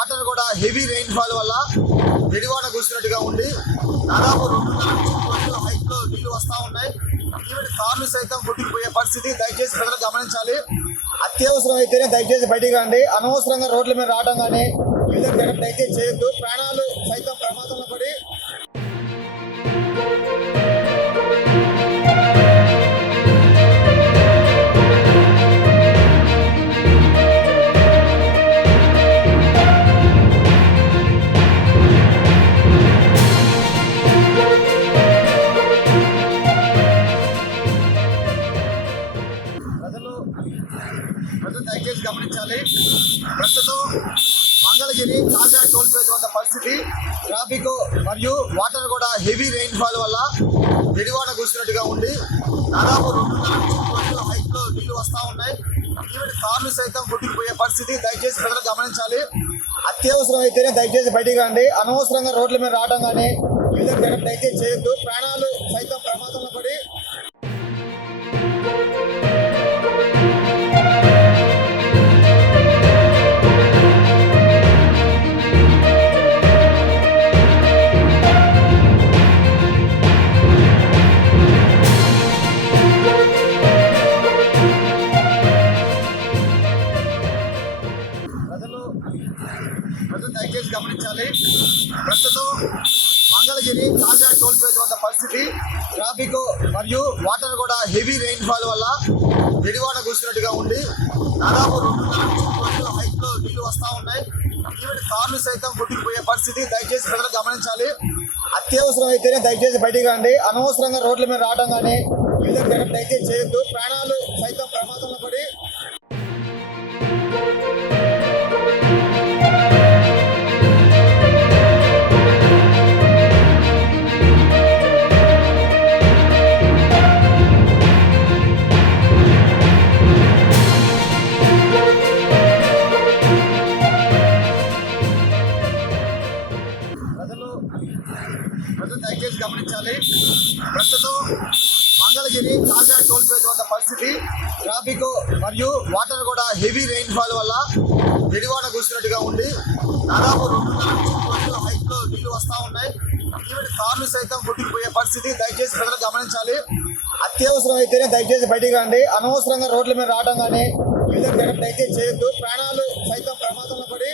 Water కూడా heavy rain fall వల్ల వెడివాన కూర్చున్నట్టుగా ఉండి దాదాపు 2.5 హైట్ లో నీళ్లు వస్తా ఉన్నాయి. ఈవెన్ కార్లు సైతం కొట్టుకుపోయే పరిస్థితి. దయచేసి ప్రజలు గమనించాలి. అత్యవసరం అయితేనే దయచేసి బయటికి రండి. అనవసరంగా రోడ్ల మీద రావడం కానీ ఈ విధంగా దయచేసి చేయొద్దు. ప్రాణాలు సైతం ప్రమాదంలో పడి ప్రజలు దయచేసి గమనించాలి. ప్రస్తుతం మంగళగిరి తాజా టోల్ ప్లేస్ వద్ద పరిస్థితి. ట్రాఫిక్ మరియు వాటర్ కూడా హెవీ రెయిన్ ఫాల్ వల్ల వెడివాన కూర్చున్నట్టుగా ఉండి దాదాపు 2.5 హైట్ లో నీళ్లు వస్తా ఉన్నాయి. ఈవెన్ కార్లు సైతం కొట్టుకుపోయే పరిస్థితి. దయచేసి ప్రజలు గమనించాలి. అత్యవసరం అయితేనే దయచేసి బయటికి రండి. అనవసరంగా రోడ్ల మీద రావడం కానీ ఈ విధంగా దయచేసి చేయొద్దు. ప్రాణాలు సైతం ప్రమాదంలో పడి ప్రజలు దయచేసి గమనించాలి. ప్రస్తుతం మంగళగిరి తాజా టోల్ ప్లేస్ వద్ద పరిస్థితి. ట్రాఫిక్ మరియు వాటర్ కూడా హెవీ రెయిన్ ఫాల్ వల్ల వెడివాన కూర్చున్నట్టుగా ఉండి దాదాపు 2.5 హైట్ లో నీళ్లు వస్తా ఉన్నాయి. ఈవెన్ కార్లు సైతం కొట్టుకుపోయే పరిస్థితి. దయచేసి ప్రజలు గమనించాలి. అత్యవసరం అయితేనే దయచేసి బయటికి రండి. అనవసరంగా రోడ్ల మీద రావడం కానీ ఈ విధంగా దయచేసి చేయొద్దు. ప్రాణాలు సైతం ప్రమాదంలో పడి ప్రజలు దయచేసి గమనించాలి. ప్రస్తుతం మంగళగిరి తాజా టోల్ ప్లేస్ వద్ద పరిస్థితి. ట్రాఫిక్ మరియు వాటర్ కూడా హెవీ రెయిన్ ఫాల్ వల్ల వెడివాన కూర్చున్నట్టుగా ఉండి దాదాపు 2.5 హైట్ లో నీళ్లు వస్తా ఉన్నాయి. ఈవెన్ కార్లు సైతం కొట్టుకుపోయే పరిస్థితి. దయచేసి ప్రజలు గమనించాలి. అత్యవసరం అయితేనే దయచేసి బయటికి రండి. అనవసరంగా రోడ్ల మీద రావడం కానీ ఈ విధంగా దయచేసి చేయొద్దు. ప్రాణాలు సైతం ప్రమాదంలో పడి